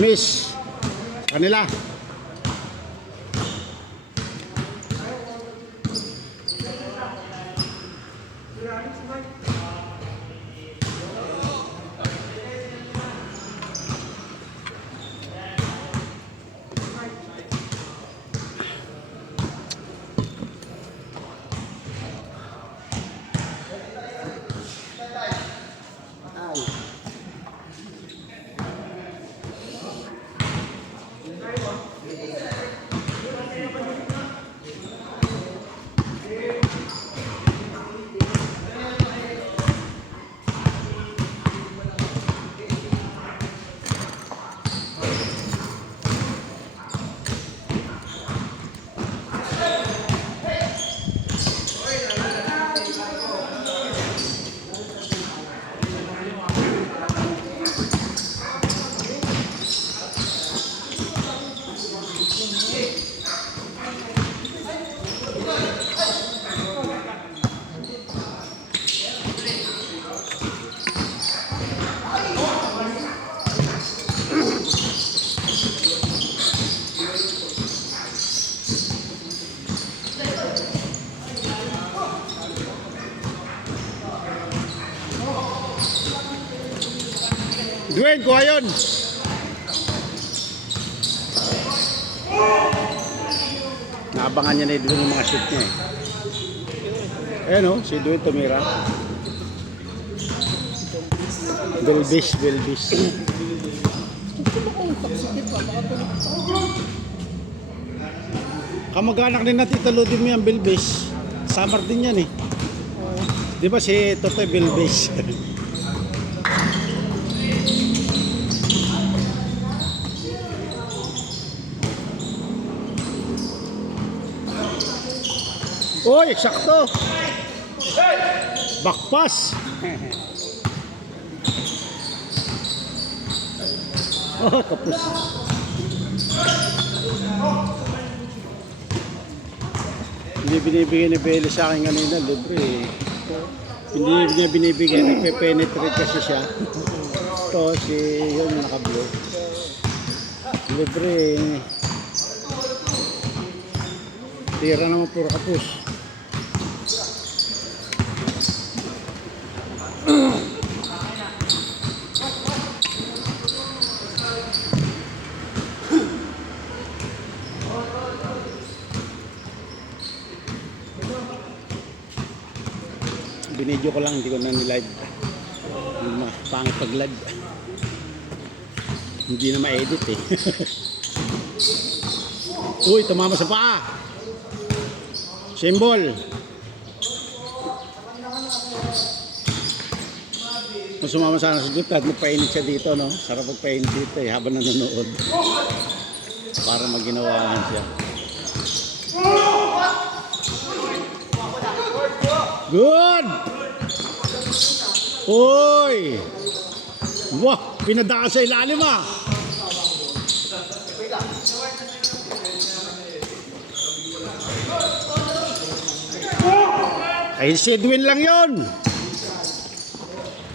Miss kanila. Dwayne, kuha yun. Naabangan niya na doon yung mga shoot niya eh. Ayan o, si Dwayne tumira. Belbis. Kamag-anak din na Tita Lodi mo yung Belbis. Summer din yan eh. Di ba si Totoy Belbis? Oy, sakto. Bakpas. Oh, kapus. Hindi binibigyan ni Beli sa akin kanina, libre eh. Hindi niya binibigyan, nagpe-penetrate kasi siya. Ito, si yun yung naka-blue. Libre eh. Tira naman puro kapus. Binidyo ko lang, hindi ko na nilive. Pangit pag live. Hindi na ma-edit eh. Uy, tumama sa paa. Symbol. Kung sumama sana sa gutad, magpainit siya dito, no? Sarap magpainit dito eh, habang nanonood. Para maginawahan siya. Good! Uy! Wah! Pinadaan sa ilalim ah! Kay si Edwin lang yun.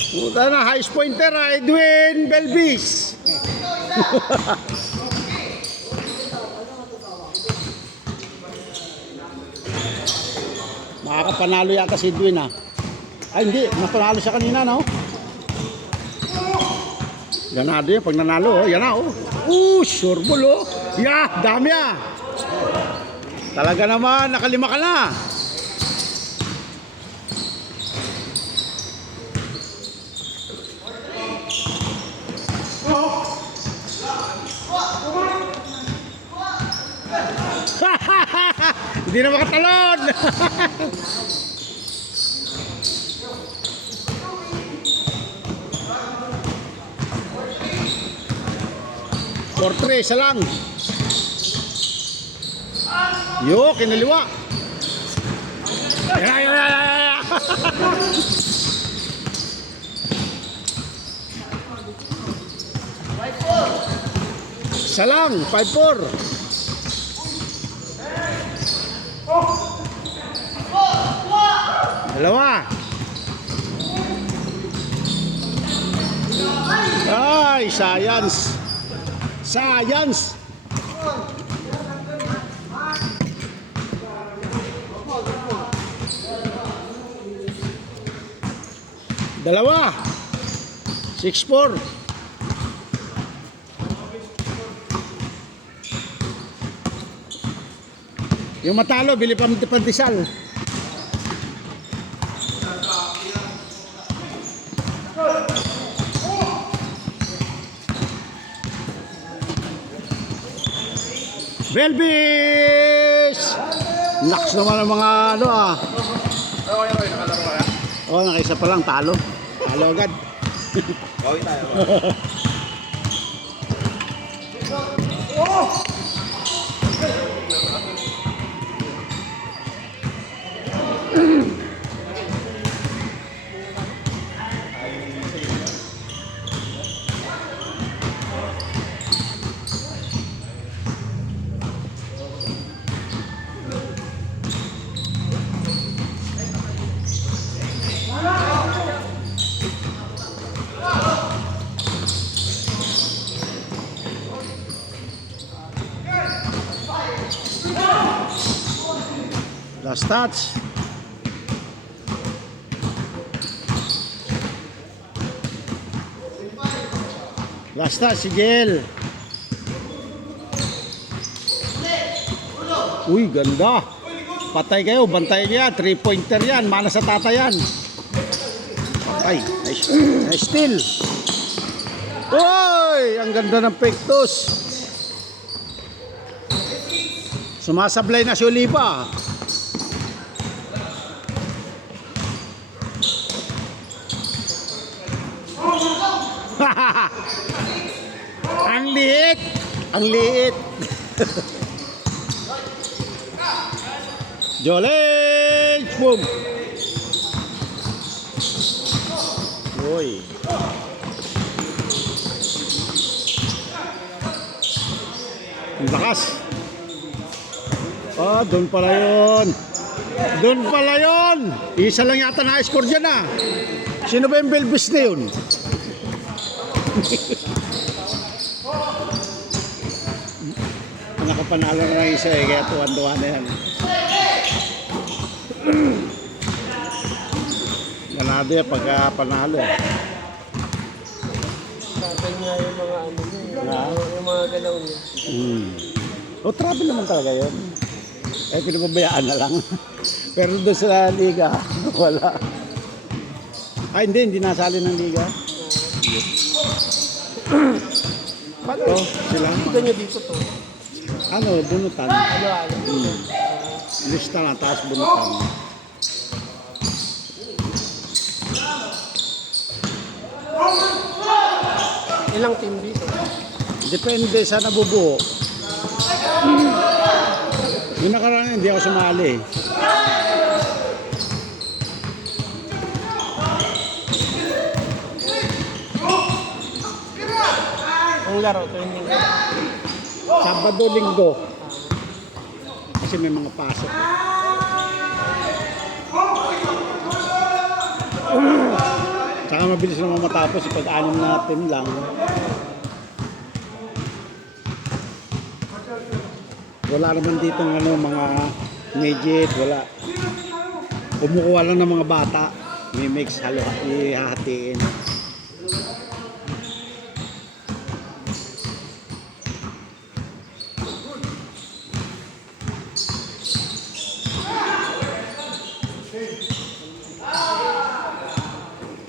Puta na, highest pointer ha, Edwin Belbis. Makakapanalo yata si Edwin ha. Ay hindi, napanalo siya kanina no. Ganado yan, pag nanalo oh, yan na oh. Sure ball oh. Yeah, dami ah. Talaga naman, nakalima ka na. Hindi na makatalon. 4-3, isa lang. Yo, kinaliwa. Isa lang, 5-4. Dalawa. Ay, science. Science. Dalawa. 6-4. Yung matalo, bili pandesal. Belbis! Naks naman ang mga ano ah. Okay, nakalaro ka na. Oh, nakaisa pa lang, talo. Talo agad. Okay tayo. Last touch. Last touch si Jel. Uy, ganda. Patay kayo, bantay niya. 3-pointer yan. Mana sa tata yan. Patay. Nice. Nice steal. Uy, ang ganda ng pektos. Sumasablay na si Oliva. Ang liit. Ang liit. Jolene! Boom! Uy. Ang lakas. Ah, doon pala yun. Doon pala yun. Isa lang yata na-score dyan ah. Sino ba yung Belbis na yun? Nakapanalo na ng isa eh, kaya tuwan-tuwa na yan. Ganado yan pagka panalo eh. Tatay nga yung mga ano niya, yung mga galaw niya. O, travel naman talaga yun. Eh, pinababayaan na lang. Pero doon sa liga, wala. Ay, hindi nasali ng liga. Ba't to? Sila? Ito nyo dito to. Ano, bunutan. Ano? Lista na, taas bunutan. Ilang team dito? Depende sa nabubuo. Yung nakaraan, hindi ako sumali. Ang laro, training. Sabado, Linggo. Kasi may mga pasok. Tsaka mabilis naman matapos pag 6 na team lang. Wala naman dito ng ano, mga midget, wala. Kumukuha lang ng mga bata. May mix, halo, ihahatiin.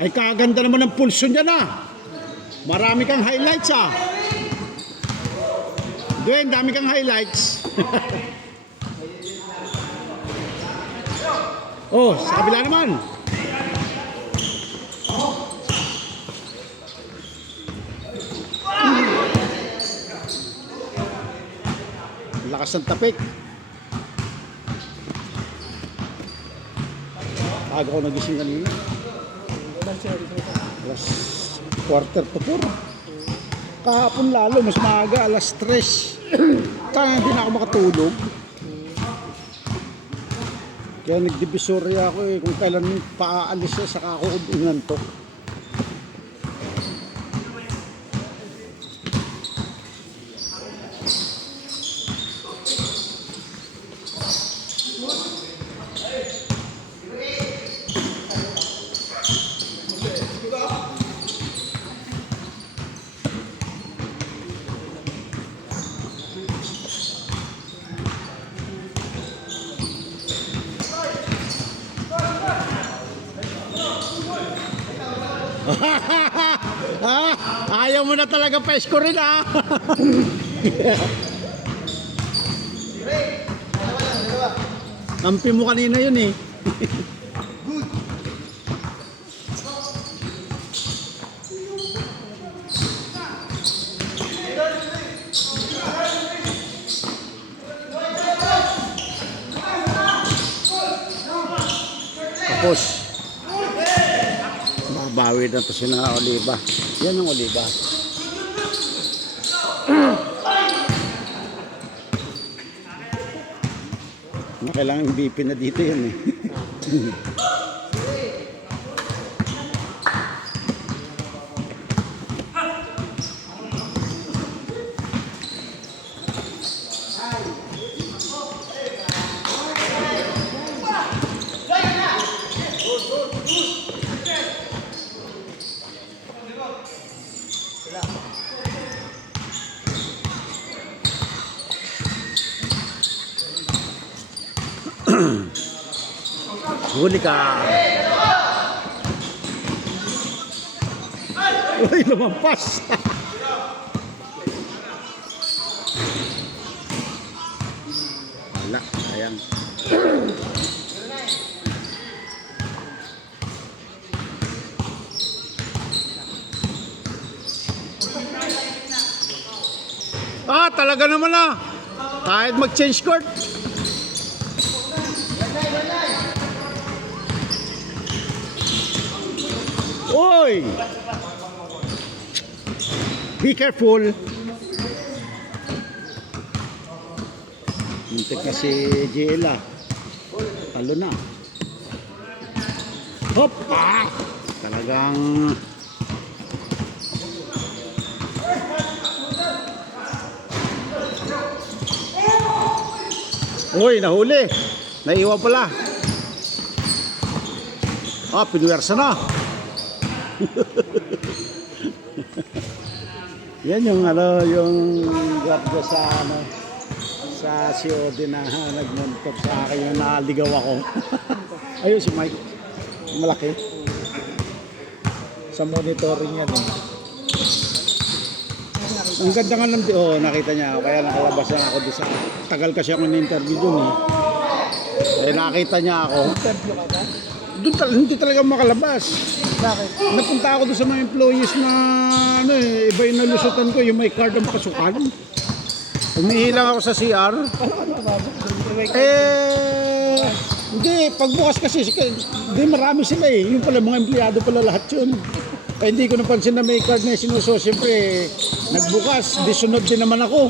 Ay, kaganda naman ng pulso niya na. Marami kang highlights ah. Dwayne, dami kang highlights. Oh, sa kabila naman. Lakas ng tapik. Bago ako nagising kanina. Alas 3:45. Kahapon lalo, mas maaga, alas 3. Kaya hindi na ako makatulog. Kaya nagdivisorya ako eh, kung kailan paaalis siya, saka ako inantok. ayaw mo na talaga pa-score rin ah. Kampi mo kanina yun eh. Tapos mabawi na to sina Oliva. Yan ang Oliva. Kailangan BP na dito yan eh. Huli ka. Uy, lumampas. Wala, sayang. Talaga naman ah. Kahit mag-change court. Oy! Be careful. Muntik na si JL ah. Talo na. Hop! Ah! Talagang uy, nahuli. Naiwan pala. Ah, pinuwersa na. Yan yung ano, yung guardia sa ano, sa COD na nagmuntok sa akin yung naligaw ako. Ayun si Mike. Malaki. Sa monitoring yan eh. Ang ganda nga ng nakita niya ako, kaya nakalabas na ako doon sa tagal kasi ako in-interview doon eh. Kaya nakita niya ako. Interview ka ba? Doon hindi talaga makalabas. Bakit? Napunta ako doon sa mga employees na ano eh, iba yung nalusutan ko, yung may card ng pasukan. Umihilang ako sa CR. Hindi, pagbukas kasi, hindi marami sila eh. Yung pala, mga empleyado pala lahat yun. Hindi ko napansin na may card na sinuso. Siyempre, nagbukas, disunod din naman ako.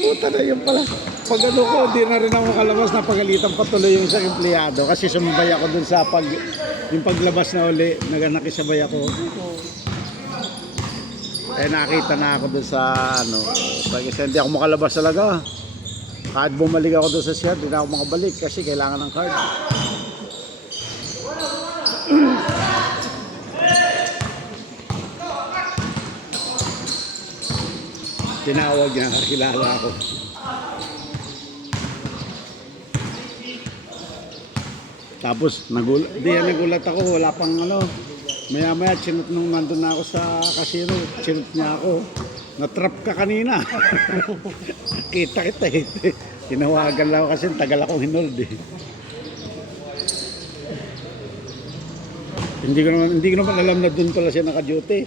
Puta na yun pala. Pag ano ko, di na rin ako makalabas, napagalitan patuloy yung isang empleyado. Kasi sumabay ako dun sa yung paglabas na uli, nakisabay ako. Nakita na ako dun sa ano, kasi hindi ako makalabas talaga. Kahit bumalik ako dun sa siya, hindi na ako makabalik kasi kailangan ng card. Tinawag niya, kilala ako. Tapos nagulat ako, wala pang ano. Maya chinut nung nandun na ako sa casino, chinut niya ako. Na-trap ka kanina. Kita kita eh. Tinawagan lang ako kasi tagal akong hinold eh. Hindi ko naman alam na doon pala siya naka-duty.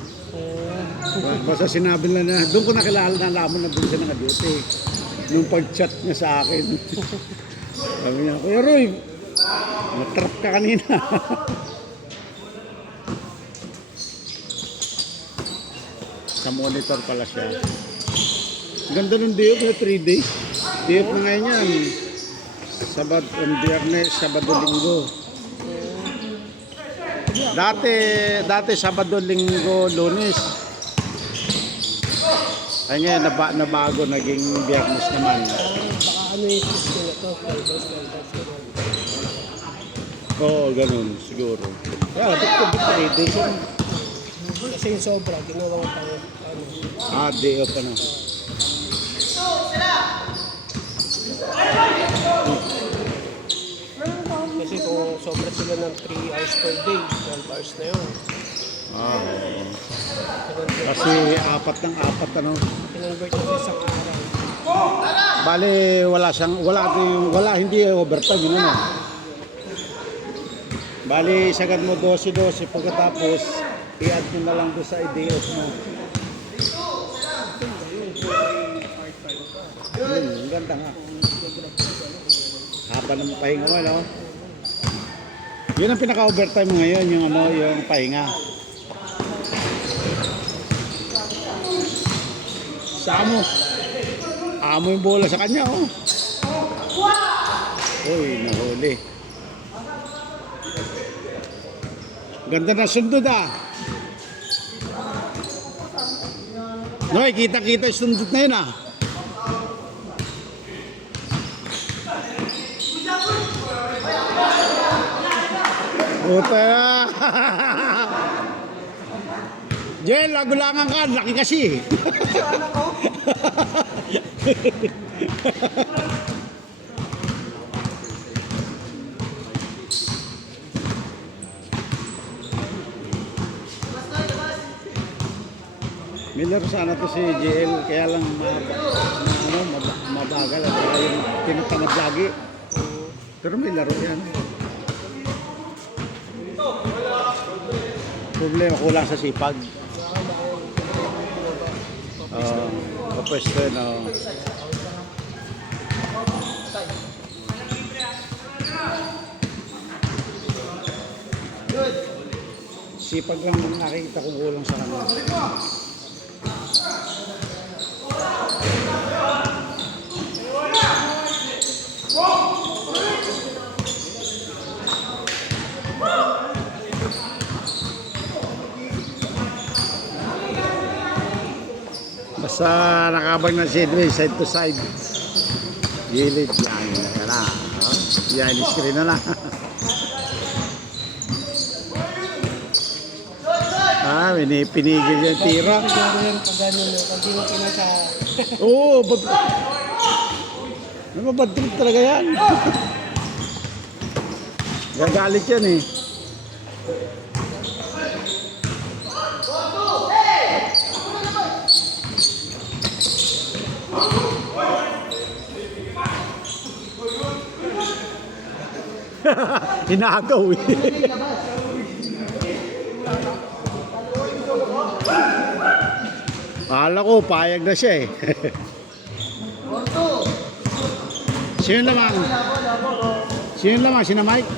Basta sinabi lang na, doon ko nakilala na alam na doon siya naka-duty. Nung pag-chat niya sa akin. Sabi niya, Kuya Roy, na-trap ka kanina. Sa monitor pala siya. Ganda ng day off na 3 days. Day off na ngayon yan. Biyernes, Sabado, Linggo. Dati Sabado, Linggo, Lunes. Ay ngayon nabago, naging Biyernes naman. Baka ano yung system na to? Oo, ganun siguro. Kaya bit 3 days yun. Kasi yung sobra, ginawang pang ano. Day off ano. Kasi kung sobra sila ng 3 hours per day, 12 hours na yun. Ah, oo. Kasi apat ng apat ano. Kinonvert ko sa isang araw. Bale, wala hindi overtime yun ano. Bale, sagad mo 12-12 pagkatapos i-add mo na lang doon sa day off mo. Ang ganda nga. Haba ng pahinga mo, no? Yun ang pinaka-overtime mo ngayon, yung ano, yung pahinga. Samo. Amo yung bola sa kanya, oh. Uy, nahuli. Ganda na sundod, ah. Noy, kita-kita yung sundod na yun, ah. Puta. Jen, lagulangan ka. Laki kasi. Miller sana to si JL, kaya lang mabagal at saka yung tinatamad lagi. Pero may laro yan. Problema kulang sa sipag. Kapwesto yun, sipag lang nakikita kong kulang sa kanila. Basta nakabag ng sideway, side to side. Gilid, yan. Yan na. Yan, screen na lang. Pinigil yung tira. Siguro yan pag gano'n no, pag di mo pinasa. Oo, bad trip talaga yan. Gagalit yan eh. Hinagaw eh. Akala ko, payag na siya eh. Sino naman? Sino naman? Sino Mike?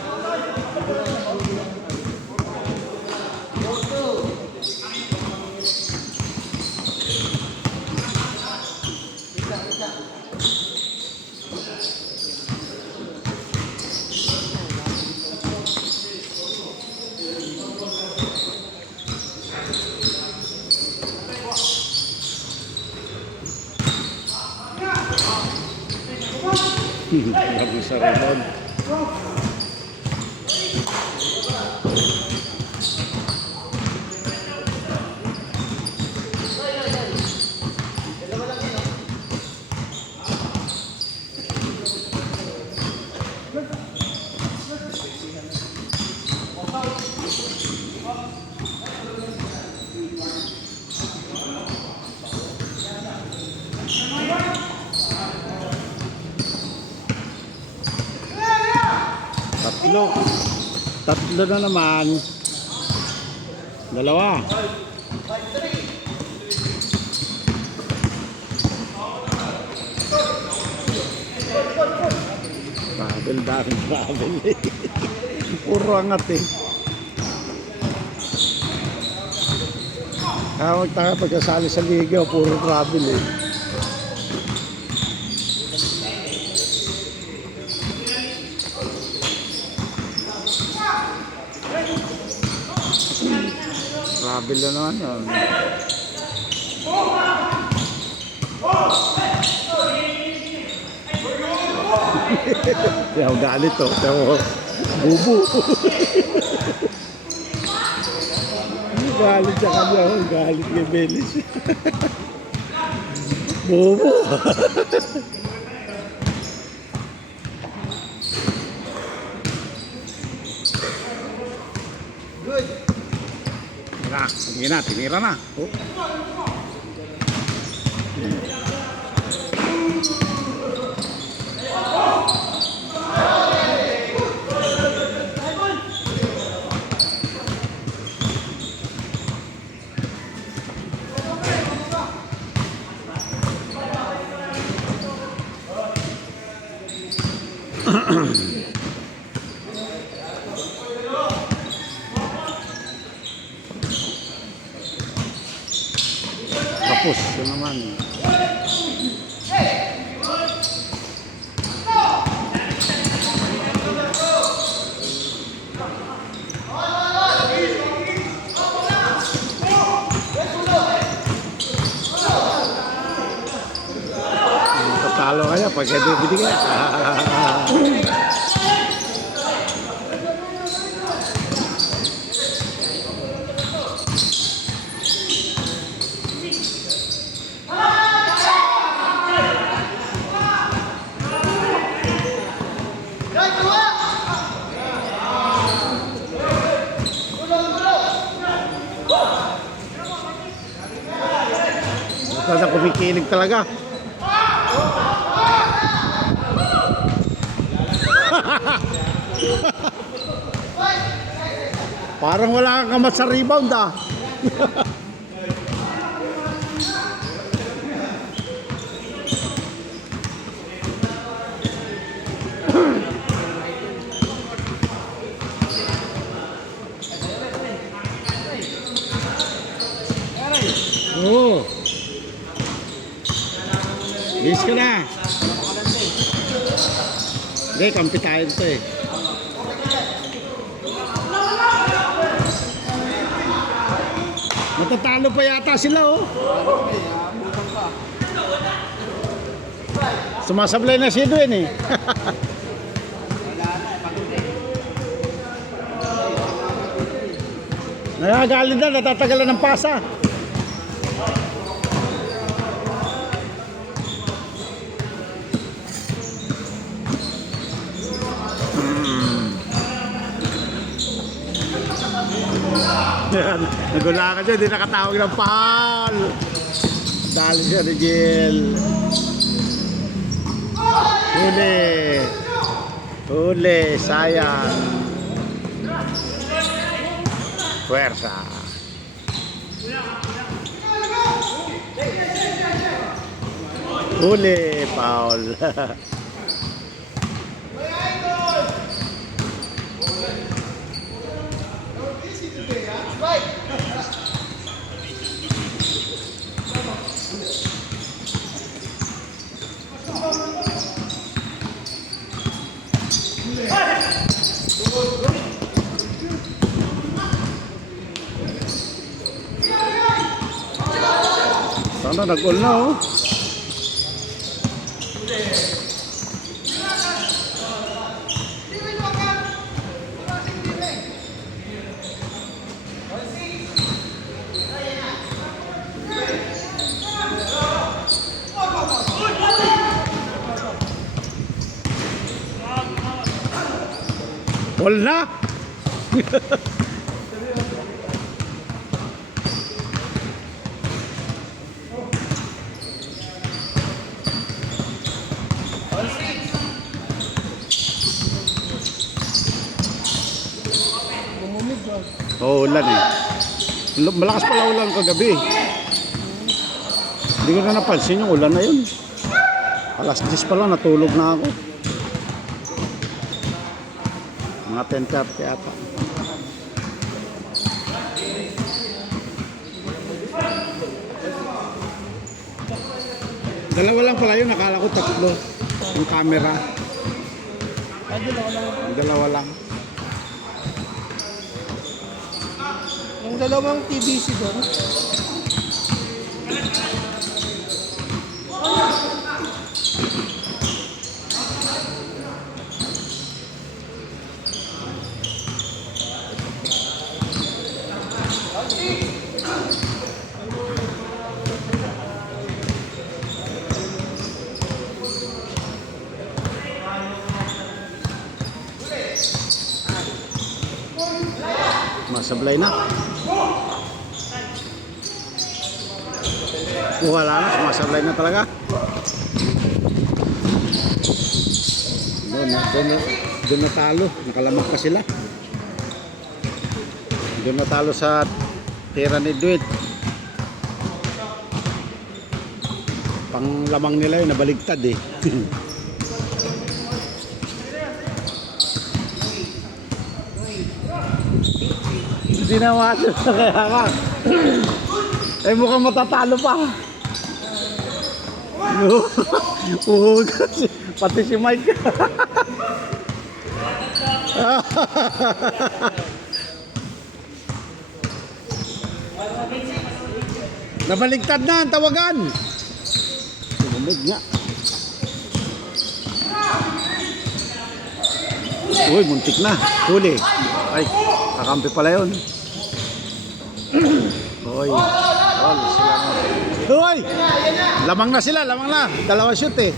Grabe sa Raymond. Tatlo na naman. Dalawa. Travel eh. Puro angat eh. Magtaka pagkasali sa liga, puro travel eh. Travel na naman yun. Kaya galit to. Kaya bubu. Galit sa kanya. Galit kay Belis. Bubu. Sige na, tinira na. Oh. Tapos, yun naman. Tatalo kaya pag bibigay. Basta kumikilig talaga. Parang wala kang kamat sa rebound ah. Oh. Bis ka na. Hindi, kampi tayo dito eh. Matatalo pa yata sila oh. Sumasablay na si Edwin eh. Nagagalit na, natatagalan ng pasa. Nagula ka dyan, di nakatawag ng foul. Dali siya ni Jill. Huli. Huli, sayang. Puwersa. Huli, foul. Sana nag-all na oh. All na. Oh, ulan eh. Malakas pala ulan kagabi. Hindi ko na napansin yung ulan na yun. Alas 10 pa lang, natulog na ako. Mga 10:30 ata. Dalawa lang pala yun, nakala ko tatlo. Yung camera. Dalawa lang. Yung dalawang TBC doon. Masablay na. Wala na, sumasablay na talaga. Doon natalo. Nakalamag pa sila. Doon natalo sa tira ni Dwight. Panglamang nila yun, nabaligtad eh. Hindi na maso sa kaya ka. Eh mukhang matatalo pa. Oo, pati si Mike. Nabaligtad na ang tawagan. Tumamig nga. Uy, muntik na. Huli. Ay, kakampi pala yun. Uy. Sila na. Uy! Lamang na sila, lamang na. Dalawa shoot eh.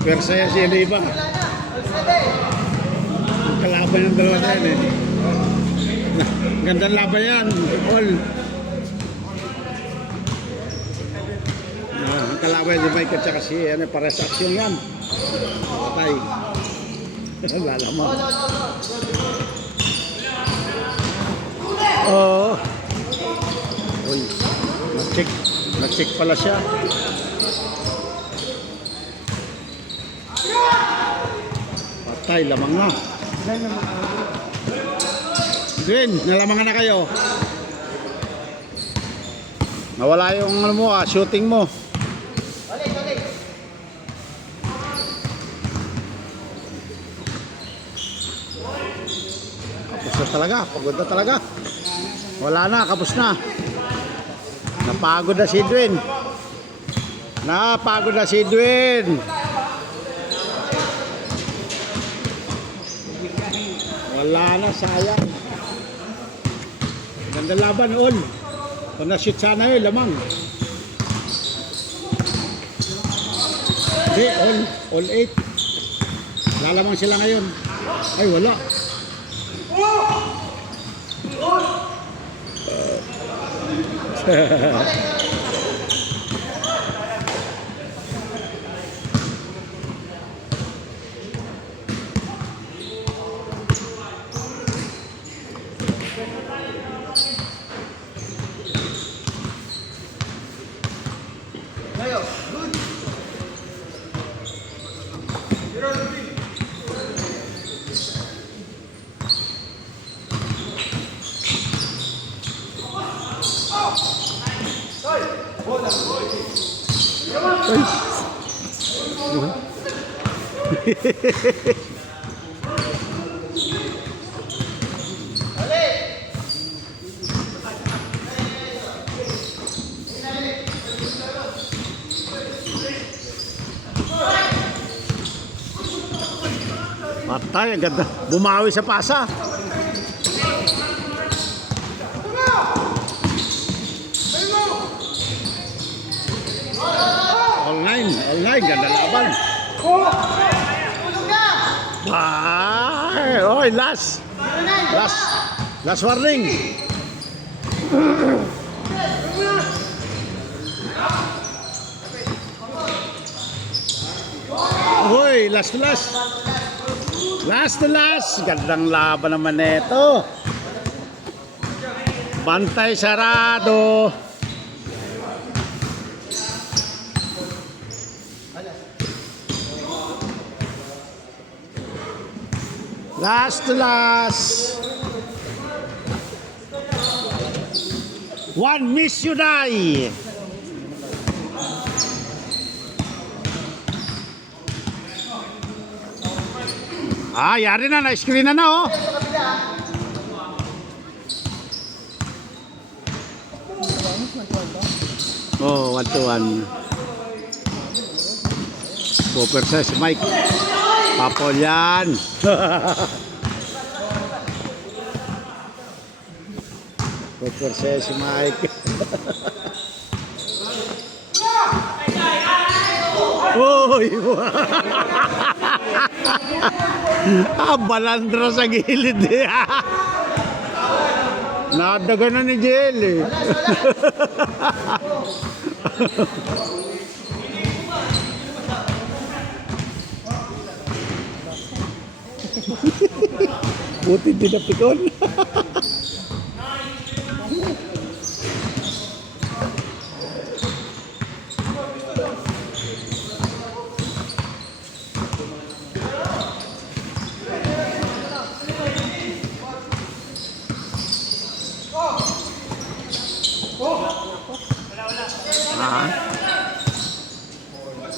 Pero saya si Eliba. Kalaban ng dalawa na yun eh. Gandang laban yan. All. Ang kalaban si Mike at saka si para sa aksyon yan. Patay. Lalamang. Oo. Uy. Nag-check pala siya. Patay, lamang na. Gwen, nalamangan na kayo. Nawala yung ano mo, shooting mo. Kapos na talaga, pagod na talaga. Wala na, kapos na. Napagod na si Dwayne. Napagod na si Dwayne. Wala na, sayang. Ganda laban, all. Kung na-shoot sana yun, lamang. Hindi, all 8. Lalamang sila ngayon. Ay, wala. Patay, ang ganda. Bumawi sa pasa. All nine, ganda laban. Ay, oy, last warning. Hoy, last to last. Gandang laban naman nito. Bantay sarado. Last to last. One miss you die. Yari na, na-screen na oh. Oh, 1-1. Super size, Mike. Papol yan. Super size, Mike. Uy, Balandra sa gilid eh. Nadaga na ni Jel eh. Buti din na pikon.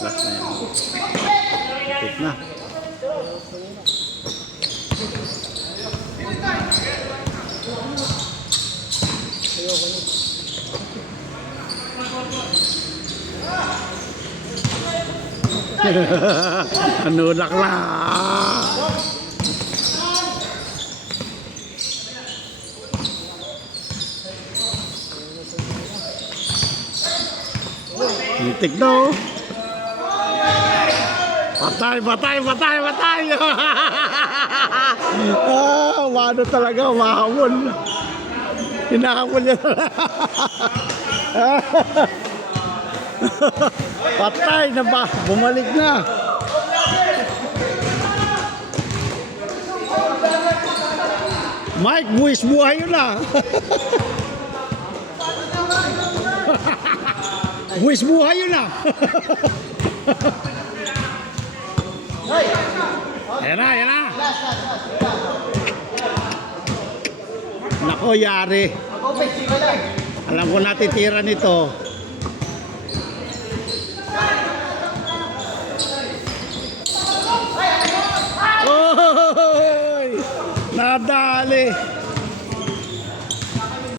Last na yan. Tik na. Ano lakla? Itik daw. Patay, patay, patay, patay. Wano talaga, mahamon. Hinahamon niya talaga. Patay na ba? Bumalik na. Mike, buwis buhay yun ah. Buwis buhay yun ah. Yan na, yan na. Nako, yari. Alam ko natitira nito. Oy! Nadali.